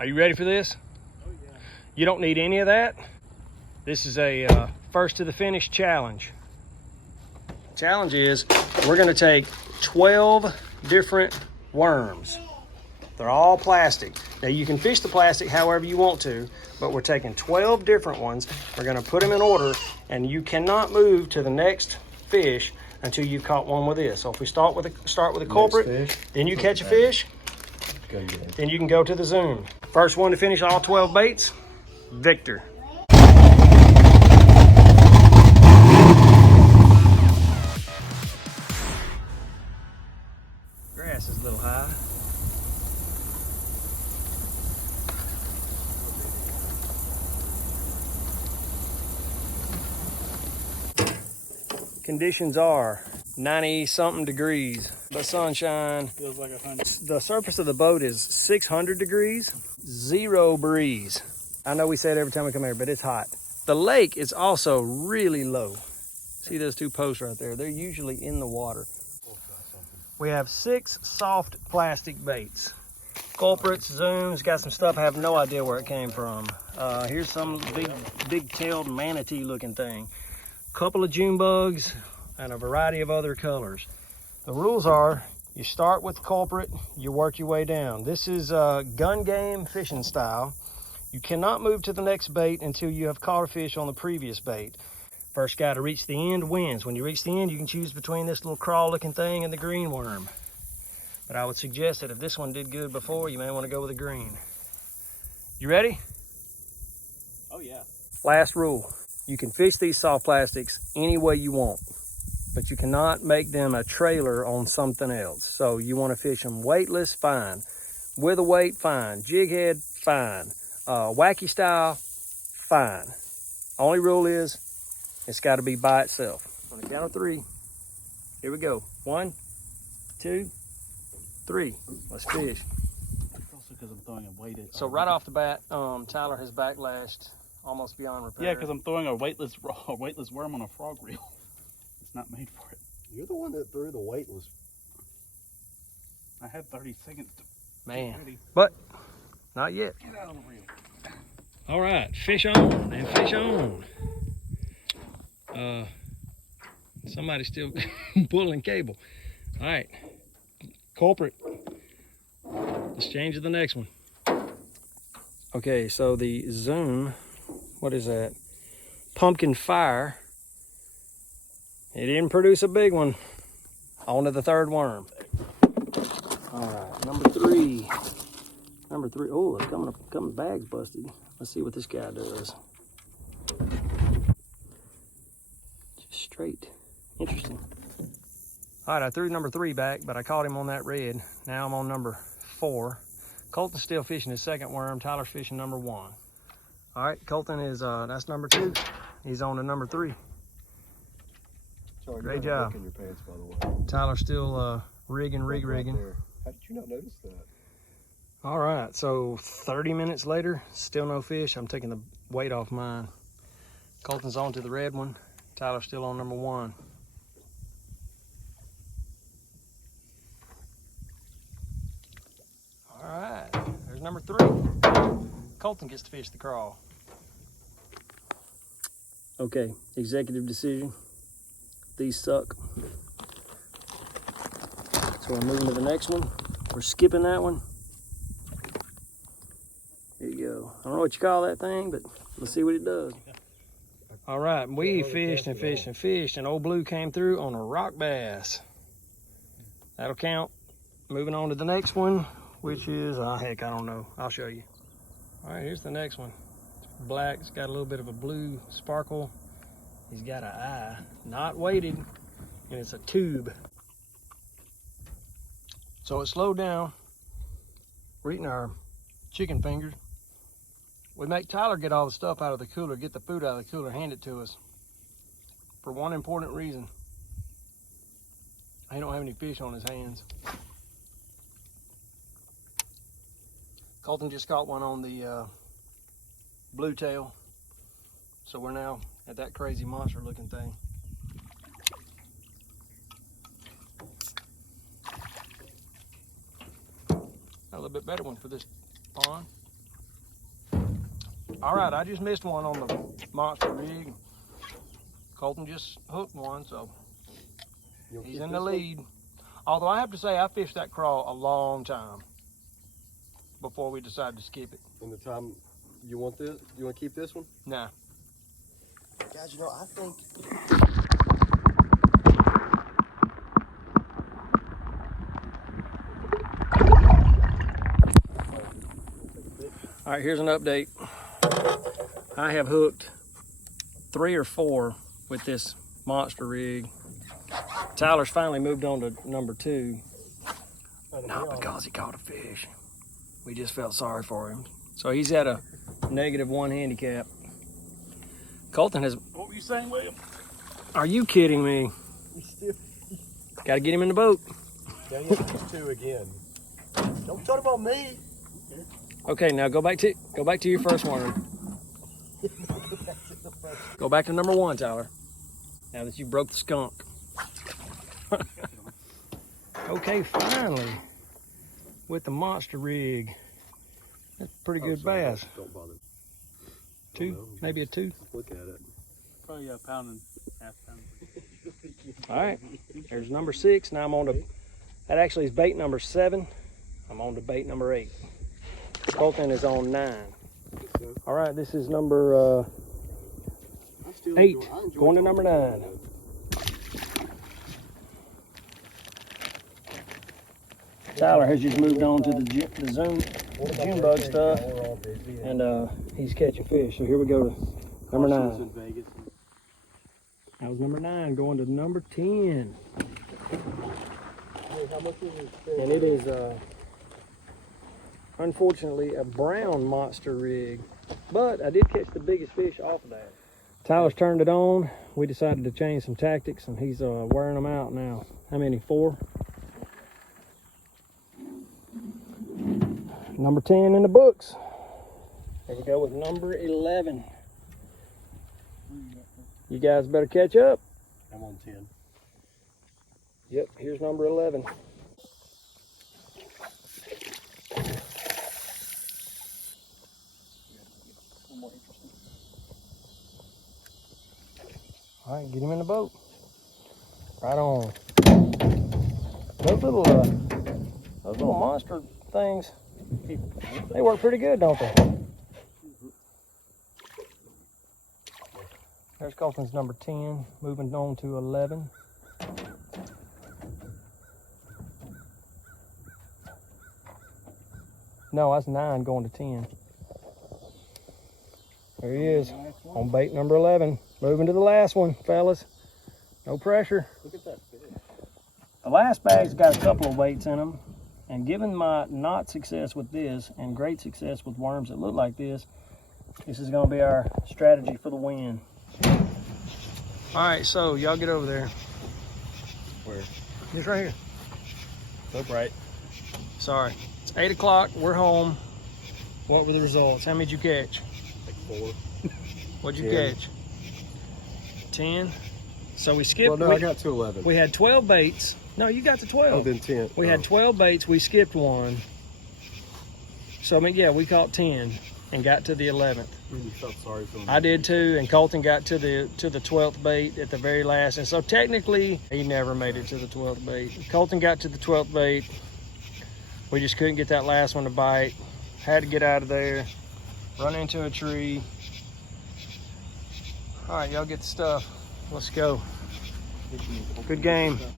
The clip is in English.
Are you ready for this? Oh yeah. You don't need any of that. This is a first to the finish challenge. Challenge is we're gonna take 12 different worms. They're all plastic. Now you can fish the plastic however you want to, but we're taking 12 different ones. We're gonna put them in order, and you cannot move to the next fish until you've caught one with this. So if we start with a culprit, then you catch a fish, then you can go to the zoom. First one to finish all 12 baits, Victor. Grass is a little high. Conditions are 90 something degrees, but sunshine. Feels like 100. The surface of the boat is 600 degrees, 0 breeze. I know we say it every time we come here, but it's hot. The lake is also really low. See those two posts right there? They're usually in the water. We have 6 soft plastic baits. Culprits, zooms, got some stuff I have no idea where it came from. Here's some big-tailed manatee looking thing. Couple of June bugs, and a variety of other colors. The rules are, you start with the culprit, you work your way down. This is gun game fishing style. You cannot move to the next bait until you have caught a fish on the previous bait. First guy to reach the end wins. When you reach the end, you can choose between this little crawl looking thing and the green worm. But I would suggest that if this one did good before, you may want to go with the green. You ready? Oh yeah. Last rule. You can fish these soft plastics any way you want, but you cannot make them a trailer on something else. So you want to fish them weightless, fine. With a weight, fine. Jig head, fine. Wacky style, fine. Only rule is, it's got to be by itself. On the count of 3, here we go. 1, 2, 3. Let's fish. Also because I'm throwing a weighted. So right off the bat, Tyler has backlashed almost beyond repair. Yeah, because I'm throwing a weightless worm on a frog reel. It's not made for it. You're the one that threw the weightless. I had 30 seconds to Man, get ready. but not yet. Get out of the reel. All right, fish on and fish on. Somebody's still pulling cable. All right, culprit. Let's change to the next one. Okay, so the zoom, what is that? Pumpkin Fire. It didn't produce a big one. On to the third worm. All right, number 3. Number 3. Oh, it's coming bags busted. Let's see what this guy does. Just straight. Interesting. All right, I threw number 3 back, but I caught him on that red. Now I'm on number 4. Colton's still fishing his second worm. Tyler's fishing number 1. All right, Colton is, that's number 2. He's on to number 3. Sorry, Great you have a job. hook in your pants, by the way. Tyler's still rigging. Right there. How did you not notice that? All right, so 30 minutes later, still no fish. I'm taking the weight off mine. Colton's on to the red one. Tyler's still on number 1. All right, there's number 3. Colton gets to fish the crawl. Okay, executive decision. These suck. So we're moving to the next one. We're skipping that one. There you go. I don't know what you call that thing, but let's see what it does. All right, we fished and fished and fished, and Old Blue came through on a rock bass. That'll count. Moving on to the next one, which is, heck, I don't know. I'll show you. All right, here's the next one. It's black, it's got a little bit of a blue sparkle. He's got an eye, not weighted, and it's a tube. So it slowed down. We're eating our chicken fingers. We make Tyler get all the stuff out of the cooler, get the food out of the cooler, hand it to us. For one important reason. He don't have any fish on his hands. Colton just caught one on the blue tail. So we're now at that crazy monster looking thing. Got a little bit better one for this pond. All right, I just missed one on the monster rig. Colton just hooked one, so he's in the lead. Although I have to say, I fished that crawl a long time before we decided to skip it. And the time you want this? You want to keep this one? Nah. Guys, you know, I think All right, here's an update. I have hooked 3 or 4 with this monster rig. Tyler's finally moved on to number 2. Not because he caught a fish. We just felt sorry for him. So he's at a -1 handicap. Colton has. What were you saying, William? Are you kidding me? Got to get him in the boat. now you have these 2 again. Don't talk about me. Okay, now go back to your first one. Go back to number 1, Tyler. Now that you broke the skunk. Okay, finally, with the monster rig. That's a pretty good bass. Don't bother. 2, maybe a 2. Look at it. Probably a pound and a half pound. All right, there's number 6. Now I'm on to, that actually is bait number 7. I'm on to bait number 8. Colton is on 9. All right, this is number 8, going to number 9. Tyler has just moved on to the June bug stuff, and he's catching fish. So here we go to number 9. That was number 9, going to number 10. And it is, unfortunately, a brown monster rig, but I did catch the biggest fish off of that. Tyler's turned it on. We decided to change some tactics, and he's wearing them out now. How many? 4? Number 10 in the books. Here we go with number 11. You guys better catch up. I'm on 10. Yep, here's number 11. All right, get him in the boat. Right on. Those little monster things, they work pretty good, don't they? There's Colton's number 10, moving on to 11. No, that's 9 going to 10. There he is, on bait number 11. Moving to the last one, fellas. No pressure. Look at that fish. The last bag's got a couple of weights in them. And given my not success with this and great success with worms that look like this is going to be our strategy for the win. All right, so y'all get over there. Where? Just right here. Look right. Sorry. It's 8 o'clock. We're home. What were the results? How many did you catch? Like 4. What'd you 10. catch? 10. So we skipped. Well, no, I got to 11. We had 12 baits. No, you got to 12. Oh, then 10. We had 12 baits. We skipped 1. So I mean, yeah, we caught 10 and got to the 11th. You felt sorry for me. I did too, and Colton got to the 12th bait at the very last. And so technically, he never made it to the 12th bait. Colton got to the 12th bait. We just couldn't get that last one to bite. Had to get out of there, run into a tree. All right, y'all get the stuff. Let's go. Good game.